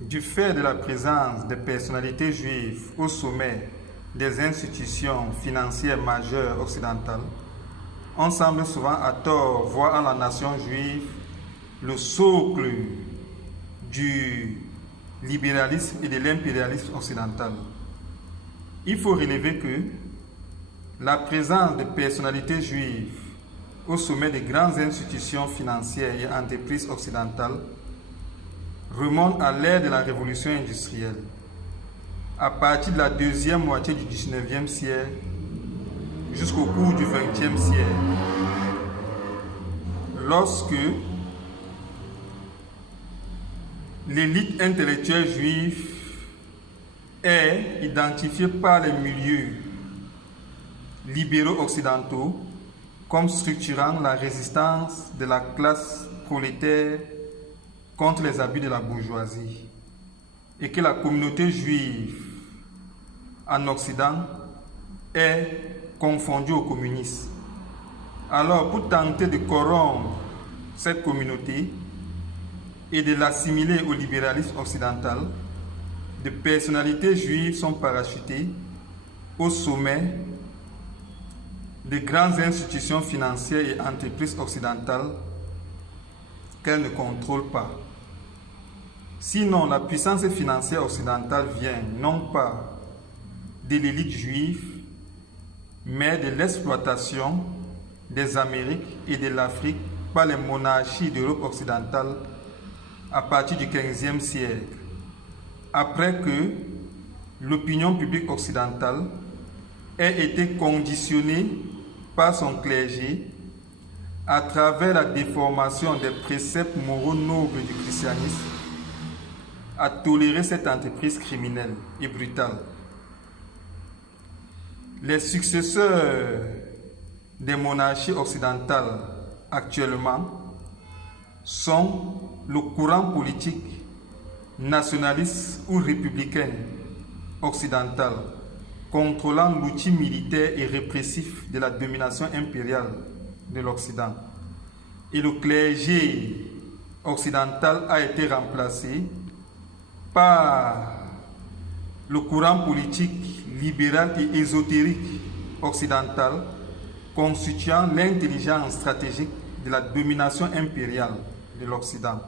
Du fait de la présence des personnalités juives au sommet des institutions financières majeures occidentales, on semble souvent à tort voir en la nation juive le socle du libéralisme et de l'impérialisme occidental. Il faut relever que la présence de personnalités juives au sommet des grandes institutions financières et entreprises occidentales remonte à l'ère de la révolution industrielle. À partir de la deuxième moitié du 19e siècle jusqu'au cours du 20e siècle, lorsque l'élite intellectuelle juive est identifiée par les milieux libéraux occidentaux comme structurant la résistance de la classe prolétaire contre les abus de la bourgeoisie, et que la communauté juive en Occident est confondue au communisme. Alors, pour tenter de corrompre cette communauté et de l'assimiler au libéralisme occidental, des personnalités juives sont parachutées au sommet des grandes institutions financières et entreprises occidentales qu'elles ne contrôlent pas. Sinon, la puissance financière occidentale vient non pas de l'élite juive, mais de l'exploitation des Amériques et de l'Afrique par les monarchies d'Europe occidentale à partir du XVe siècle, après que l'opinion publique occidentale ait été conditionnée par son clergé à travers la déformation des préceptes moraux nobles du christianisme, à tolérer cette entreprise criminelle et brutale. Les successeurs des monarchies occidentales actuellement sont le courant politique nationaliste ou républicain occidental, contrôlant l'outil militaire et répressif de la domination impériale de l'Occident. Et le clergé occidental a été remplacé par le courant politique libéral et ésotérique occidental, constituant l'intelligence stratégique de la domination impériale de l'Occident.